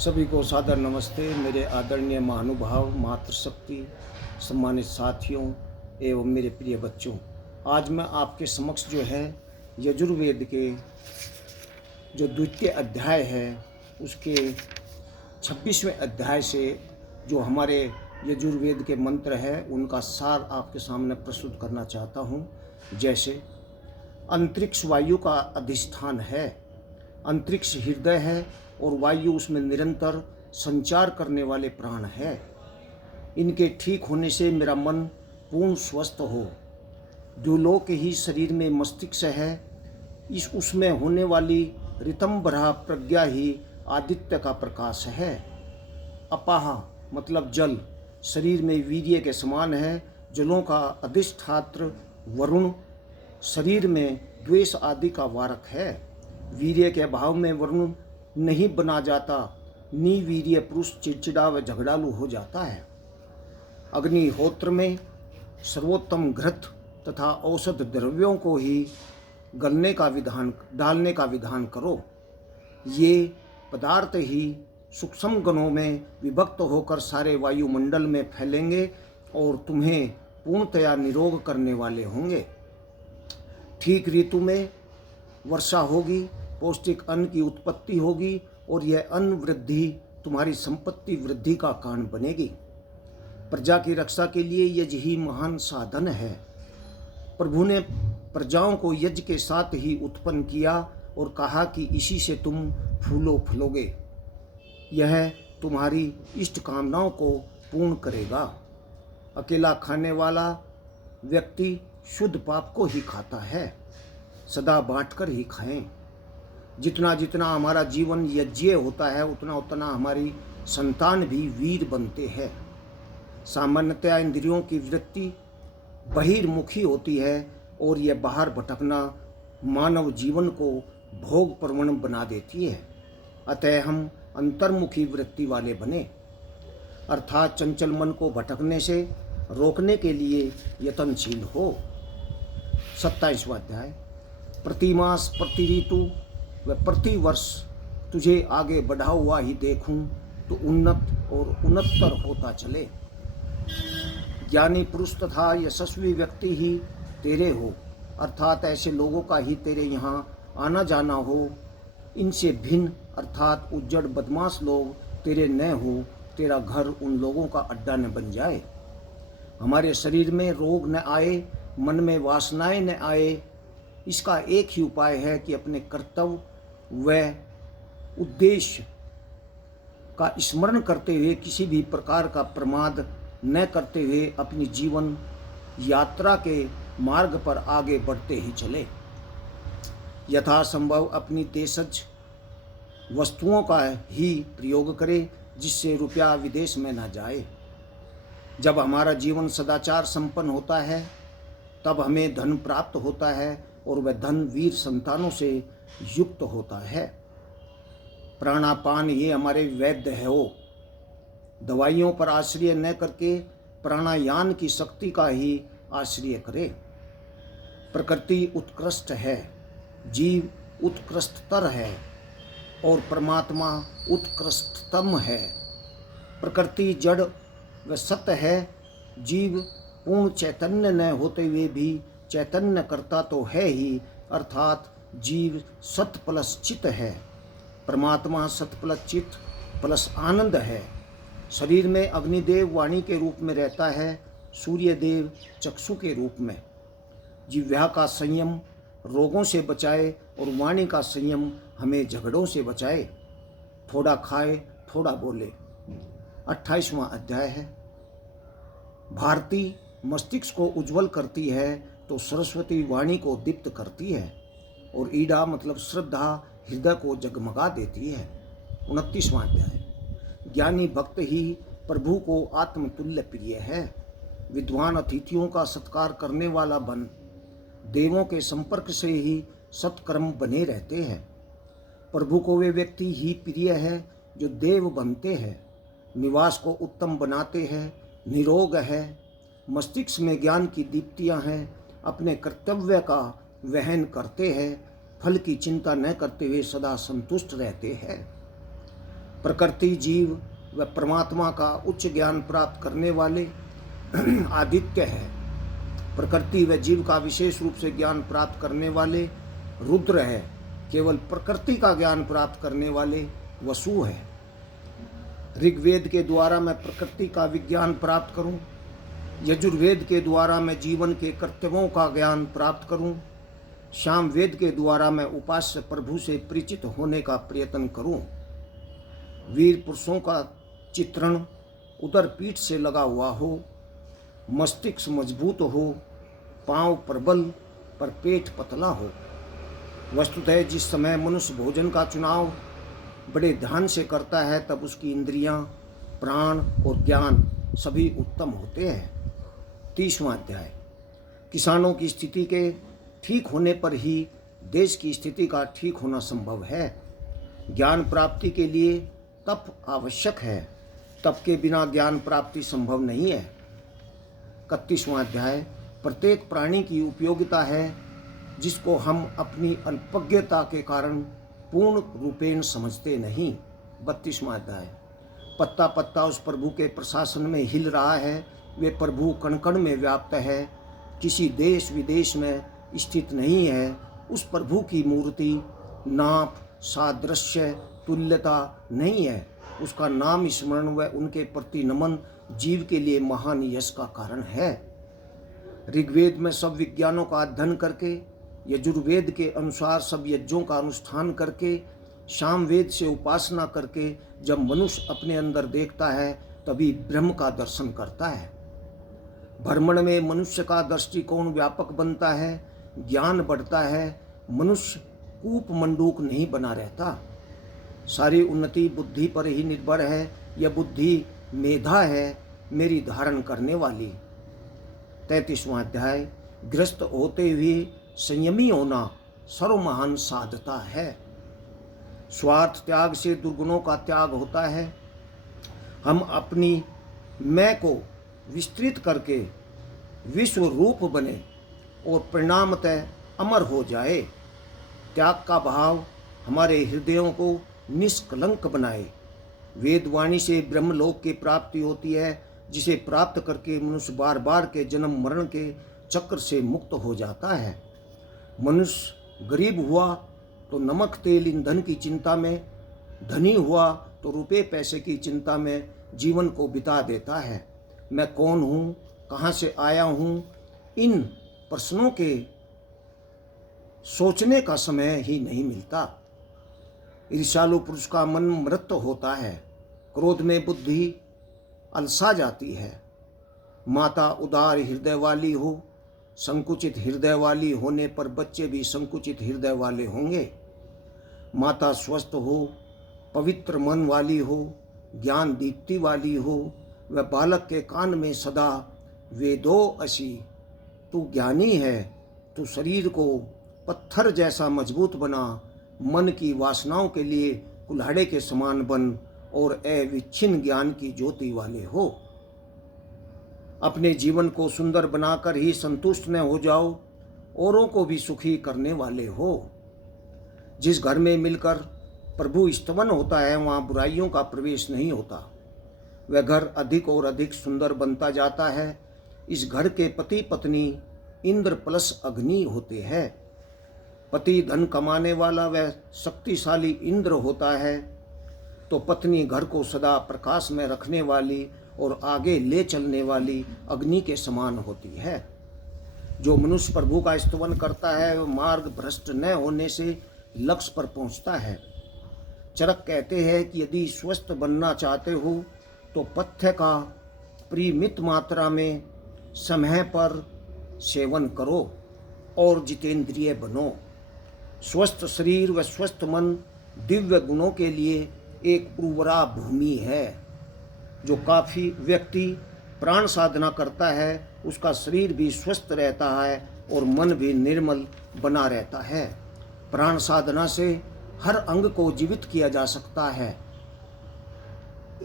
सभी को सादर नमस्ते। मेरे आदरणीय महानुभाव, मातृशक्ति, सम्मानित साथियों एवं मेरे प्रिय बच्चों, आज मैं आपके समक्ष जो है यजुर्वेद के जो द्वितीय अध्याय है उसके 26वें अध्याय से जो हमारे यजुर्वेद के मंत्र है उनका सार आपके सामने प्रस्तुत करना चाहता हूँ। जैसे अंतरिक्ष वायु का अधिष्ठान है, अंतरिक्ष हृदय है और वायु उसमें निरंतर संचार करने वाले प्राण है। इनके ठीक होने से मेरा मन पूर्ण स्वस्थ हो। द्युलोक ही शरीर में मस्तिष्क है, इस उसमें होने वाली ऋतंभरा प्रज्ञा ही आदित्य का प्रकाश है। अपाह मतलब जल, शरीर में वीर्य के समान है। जलों का अधिष्ठात्र वरुण शरीर में द्वेष आदि का वारक है। वीर्य के अभाव में वरुण नहीं बना जाता, निर्वीर्य पुरुष चिड़चिड़ा व झगड़ालू हो जाता है। अग्निहोत्र में सर्वोत्तम घृत तथा औषध द्रव्यों को ही डालने का विधान करो। ये पदार्थ ही सूक्ष्म गणों में विभक्त होकर सारे वायुमंडल में फैलेंगे और तुम्हें पूर्णतया निरोग करने वाले होंगे। ठीक ऋतु में वर्षा होगी, पौष्टिक अन्न की उत्पत्ति होगी और यह अन्न वृद्धि तुम्हारी संपत्ति वृद्धि का कारण बनेगी। प्रजा की रक्षा के लिए यज्ञ ही महान साधन है। प्रभु ने प्रजाओं को यज्ञ के साथ ही उत्पन्न किया और कहा कि इसी से तुम फूलो फलोगे। यह तुम्हारी इष्ट कामनाओं को पूर्ण करेगा। अकेला खाने वाला व्यक्ति शुद्ध पाप को ही खाता है। सदा बांटकर ही खाएं। जितना जितना हमारा जीवन यज्ञ होता है उतना उतना हमारी संतान भी वीर बनते हैं। सामान्यतया इंद्रियों की वृत्ति बहिर्मुखी होती है और यह बाहर भटकना मानव जीवन को भोग प्रवण बना देती है। अतः हम अंतर्मुखी वृत्ति वाले बने, अर्थात चंचल मन को भटकने से रोकने के लिए यत्नशील हो। 27वां अध्याय। प्रतिमास प्रति ऋतु व प्रति वर्ष तुझे आगे बढ़ा हुआ ही देखूं तो उन्नत और उन्नतर होता चले। ज्ञानी पुरुष तथा यशस्वी व्यक्ति ही तेरे हो, अर्थात ऐसे लोगों का ही तेरे यहाँ आना जाना हो। इनसे भिन्न अर्थात उज्जड़ बदमाश लोग तेरे न हो, तेरा घर उन लोगों का अड्डा न बन जाए। हमारे शरीर में रोग न आए, मन में वासनाएं न आए, इसका एक ही उपाय है कि अपने कर्तव्य व उद्देश्य का स्मरण करते हुए किसी भी प्रकार का प्रमाद न करते हुए अपनी जीवन यात्रा के मार्ग पर आगे बढ़ते ही चले। यथासंभव अपनी देशज वस्तुओं का ही प्रयोग करे, जिससे रुपया विदेश में न जाए। जब हमारा जीवन सदाचार संपन्न होता है तब हमें धन प्राप्त होता है और वह धन वीर संतानों से युक्त होता है। प्राणापान ये हमारे वैद्य है। हो दवाइयों पर आश्रय न करके प्राणायाम की शक्ति का ही आश्रय करे। प्रकृति उत्कृष्ट है, जीव उत्कृष्टतर है और परमात्मा उत्कृष्टतम है। प्रकृति जड़ व सत्य है, जीव पूर्ण चैतन्य न होते हुए भी चैतन्य करता तो है ही, अर्थात जीव सत प्लस चित है। परमात्मा सत प्लस चित प्लस आनंद है। शरीर में अग्निदेव वाणी के रूप में रहता है, सूर्यदेव चक्षु के रूप में। जिह्वा का संयम रोगों से बचाए और वाणी का संयम हमें झगड़ों से बचाए। थोड़ा खाए थोड़ा बोले। 28वां अध्याय है। भारती मस्तिष्क को उज्जवल करती है तो सरस्वती वाणी को दीप्त करती है और ईड़ा मतलब श्रद्धा हृदय को जगमगा देती है। 29वां अध्याय। ज्ञानी भक्त ही प्रभु को आत्मतुल्य प्रिय है। विद्वान अतिथियों का सत्कार करने वाला बन, देवों के संपर्क से ही सत्कर्म बने रहते हैं। प्रभु को वे व्यक्ति ही प्रिय है जो देव बनते हैं, निवास को उत्तम बनाते हैं, निरोग है, मस्तिष्क में ज्ञान की दीप्तियां हैं, अपने कर्तव्य का वहन करते हैं, फल की चिंता न करते हुए सदा संतुष्ट रहते हैं। प्रकृति, जीव व परमात्मा का उच्च ज्ञान प्राप्त करने वाले आदित्य है। प्रकृति व जीव का विशेष रूप से ज्ञान प्राप्त करने वाले रुद्र है। केवल प्रकृति का ज्ञान प्राप्त करने वाले वसु है। ऋग्वेद के द्वारा मैं प्रकृति का विज्ञान प्राप्त करूं, यजुर्वेद के द्वारा मैं जीवन के कर्तव्यों का ज्ञान प्राप्त करूं, सामवेद के द्वारा मैं उपास्य प्रभु से परिचित होने का प्रयत्न करूं। वीर पुरुषों का चित्रण उदर पीठ से लगा हुआ हो, मस्तिष्क मजबूत हो, पांव प्रबल पर पेट पतला हो। वस्तुतः जिस समय मनुष्य भोजन का चुनाव बड़े ध्यान से करता है तब उसकी इंद्रियां, प्राण और ज्ञान सभी उत्तम होते हैं। 30वां अध्याय। किसानों की स्थिति के ठीक होने पर ही देश की स्थिति का ठीक होना संभव है। ज्ञान प्राप्ति के लिए तप आवश्यक है, तप के बिना ज्ञान प्राप्ति संभव नहीं है। 31वां अध्याय। प्रत्येक प्राणी की उपयोगिता है जिसको हम अपनी अल्पज्ञता के कारण पूर्ण रूपेण समझते नहीं। 32वां अध्याय। पत्ता पत्ता उस प्रभु के प्रशासन में हिल रहा है, वे प्रभु कण कण में व्याप्त है, किसी देश विदेश में स्थित नहीं है। उस प्रभु की मूर्ति, नाप, सादृश्य, तुल्यता नहीं है। उसका नाम स्मरण व उनके प्रति नमन जीव के लिए महान यश का कारण है। ऋग्वेद में सब विज्ञानों का अध्ययन करके, यजुर्वेद के अनुसार सब यज्ञों का अनुष्ठान करके, सामवेद से उपासना करके जब मनुष्य अपने अंदर देखता है तभी ब्रह्म का दर्शन करता है। भ्रमण में मनुष्य का दृष्टिकोण व्यापक बनता है, ज्ञान बढ़ता है, मनुष्य कूप मंडूक नहीं बना रहता। सारी उन्नति बुद्धि पर ही निर्भर है। यह बुद्धि मेधा है, मेरी धारण करने वाली। 33वां अध्याय। ग्रस्त होते हुए संयमी होना सर्व महान साधता है। स्वार्थ त्याग से दुर्गुणों का त्याग होता है। हम अपनी मैं को विस्तृत करके विश्व रूप बने और परिणामतः अमर हो जाए। त्याग का भाव हमारे हृदयों को निष्कलंक बनाए। वेदवाणी से ब्रह्मलोक की प्राप्ति होती है, जिसे प्राप्त करके मनुष्य बार बार के जन्म मरण के चक्र से मुक्त हो जाता है। मनुष्य गरीब हुआ तो नमक तेल ईंधन की चिंता में, धनी हुआ तो रुपये पैसे की चिंता में जीवन को बिता देता है। मैं कौन हूँ, कहाँ से आया हूँ, इन प्रश्नों के सोचने का समय ही नहीं मिलता। ईर्ष्यालु पुरुष का मन मृत होता है, क्रोध में बुद्धि अलसा जाती है। माता उदार हृदय वाली हो, संकुचित हृदय वाली होने पर बच्चे भी संकुचित हृदय वाले होंगे। माता स्वस्थ हो, पवित्र मन वाली हो, ज्ञान दीप्ति वाली हो, वह बालक के कान में सदा वेदो असी, तू ज्ञानी है, तू शरीर को पत्थर जैसा मजबूत बना, मन की वासनाओं के लिए कुल्हाड़े के समान बन और अविच्छिन्न ज्ञान की ज्योति वाले हो। अपने जीवन को सुंदर बनाकर ही संतुष्ट न हो जाओ, औरों को भी सुखी करने वाले हो। जिस घर में मिलकर प्रभु स्तवन होता है वहाँ बुराइयों का प्रवेश नहीं होता। वह घर अधिक और अधिक सुंदर बनता जाता है। इस घर के पति पत्नी इंद्र प्लस अग्नि होते हैं। पति धन कमाने वाला वह शक्तिशाली इंद्र होता है, तो पत्नी घर को सदा प्रकाश में रखने वाली और आगे ले चलने वाली अग्नि के समान होती है। जो मनुष्य प्रभु का स्तवन करता है वह मार्ग भ्रष्ट न होने से लक्ष्य पर पहुंचता है। चरक कहते हैं कि यदि स्वस्थ बनना चाहते हो तो पथ्य का परिमित मात्रा में समय पर सेवन करो और जितेंद्रिय बनो। स्वस्थ शरीर व स्वस्थ मन दिव्य गुणों के लिए एक उर्वरा भूमि है। जो काफ़ी व्यक्ति प्राण साधना करता है उसका शरीर भी स्वस्थ रहता है और मन भी निर्मल बना रहता है। प्राण साधना से हर अंग को जीवित किया जा सकता है।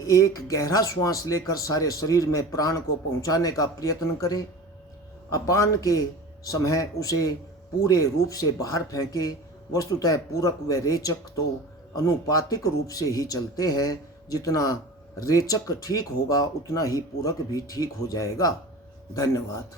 एक गहरा श्वास लेकर सारे शरीर में प्राण को पहुंचाने का प्रयत्न करें। अपान के समय उसे पूरे रूप से बाहर फेंके। वस्तुतः पूरक व रेचक तो अनुपातिक रूप से ही चलते हैं। जितना रेचक ठीक होगा उतना ही पूरक भी ठीक हो जाएगा। धन्यवाद।